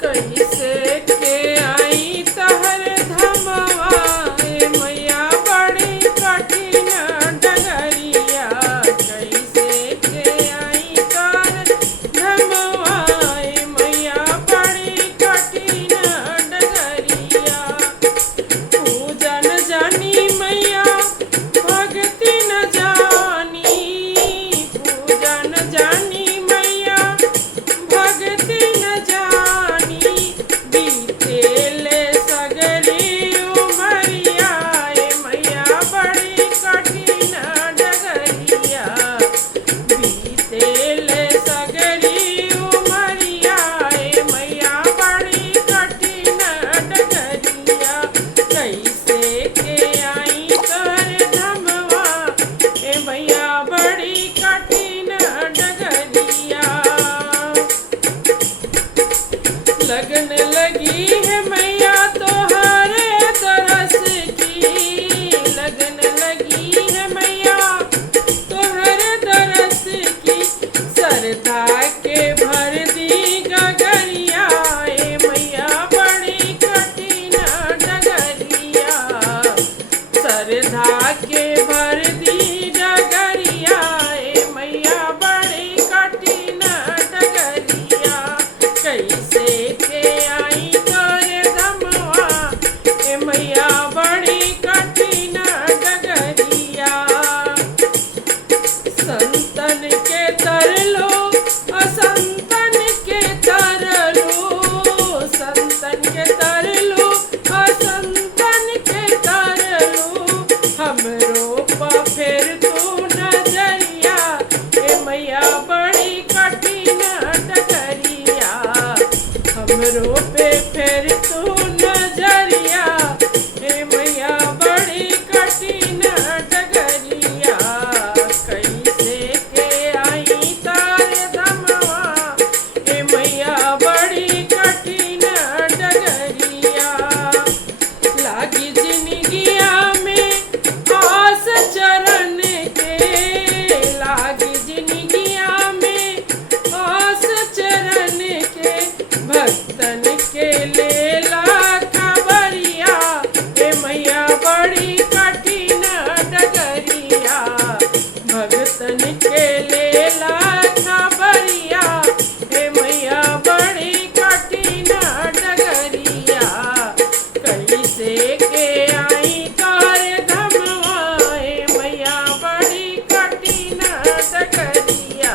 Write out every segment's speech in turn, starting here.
कैसे के आई तहर धमवा ए मैया बड़ी कठिन डगरिया। कैसे के आई तहर धमवा ए मैया बड़ी कठिन डगरिया। पूजन जानी मैया भक्ति न जानी, पूजन जानी मैया भक्ति न जानी। बीतेले सगरी उमरिया ए मैया बड़ी कठिन डगरिया। बीतेले सगरी उमरिया ए मैया बड़ी कठिन डगरिया। कैसे के आई तोर धमवा ए मैया बड़ी कठिन डगरिया। लगन लगी है मैया तोहरे तरस की, लगन लगी है मैया तोहरे तरस की। सरधा के भर दी गगरिया ए मैया बड़ी कठिन डगरिया। सरधा के भर दी डगरिया ए मैया बड़ी कठिन डगरिया। कैसे के आई तोरे धमवा ए मैया बड़ी कठिन डगरिया। संतन के तरलो असंतन के तरलो, संतन के तरलो असंतन के तरलो। हमरो पा फेर तू नजरिया ए मैया बड़ी कठिन डगरिया। हमरो पे फेर तू नजरिया ए मैया बड़ी कठिन डगरिया। कैसे के आई तारे धमवा ए मैया बड़ी कठिन डगरिया। लागी जिंदगिया में आस चरण के, लागी जिंदगिया में आस चरण के। भक्तन के लेला खबरिया ए मैया बड़ी कठिन डगरिया। भक्तन के लेला खबरिया ए मैया बड़ी कठिन डगरिया। कैसे के आई तोरे धमवा ए मैया बड़ी कठिन डगरिया।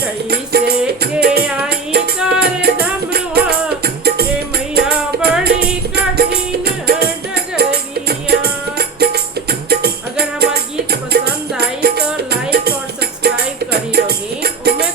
कैसे के आई तोरे धमवा ए मैया बड़ी कठिन डगरिया। अगर हमारा गीत पसंद आई तो लाइक और सब्सक्राइब करी लोगी। उमे